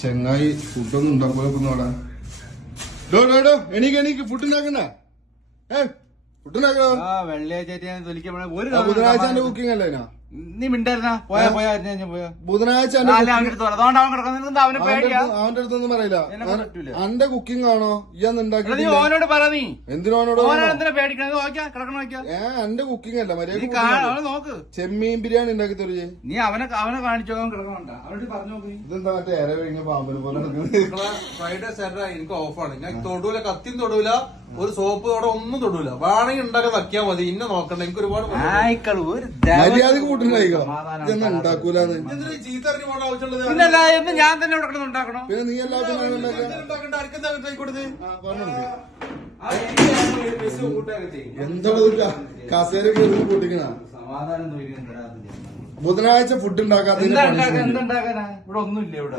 ചെങ്ങായി ഫുഡൊന്നും ഉണ്ടാക്കൂലൊക്കെ എനിക്ക് ഫുഡ് ഉണ്ടാക്കണ്ട ഫുഡ് ഉണ്ടാക്കണോ ബുധനാഴ്ച എന്റെ കുക്കിംഗ് അല്ലേ നീ മിണ്ടായിരുന്നാ പോയാ ബുധനാഴ്ച അവന്റെ അടുത്തൊന്നും പറയില്ല അന്റെ കുക്കിംഗ് ആണോ ഇയാന്ന് ഉണ്ടാക്കി ഓനോട് പറ നീ എന്തിനോനോട് പേടിക്കണത് എന്റെ കുക്കിംഗ് അല്ല മര്യാദ നോക്ക് ചെമ്മീൻ ബിരിയാണി ഉണ്ടാക്കി തരുവേ നീ അവനെ കാണിച്ചോ കിടക്കണണ്ട അവനോട് പറഞ്ഞു നോക്ക് ഇതെന്താ മറ്റേ ഇര കഴിഞ്ഞ പാമ്പിന് പോലെ ഫ്രൈഡേ സാറ്റർഡേ എനിക്ക് ഓഫാണ് ഞാൻ തൊടൂല കത്തിയും തൊടൂല ഒരു സോപ്പ് അവിടെ ഒന്നും തൊടൂല വേണമെങ്കിൽ ഉണ്ടാക്കാൻ നക്കിയാൽ മതി ഇന്നെ നോക്കണ്ട എനിക്ക് ഒരുപാട് മര്യാദക്ക് കൂട്ടുണ്ടായിക്കോ ഇതൊന്നും ഉണ്ടാക്കൂലെന്ന് ചീത്ത അറിഞ്ഞു പോകേണ്ട ആവശ്യമുള്ളത് പിന്നല്ല എന്ന് ഞാൻ തന്നെ ഇവിടെ ഉണ്ടാക്കണം പിന്നെ നീ എല്ലാ എന്താ കസേര കൂട്ടിക്കണ സമാധാനം ബുധനാഴ്ച ഫുഡ് ഉണ്ടാക്കാത്ത ഇവിടെ ഒന്നുമില്ല ഇവിടെ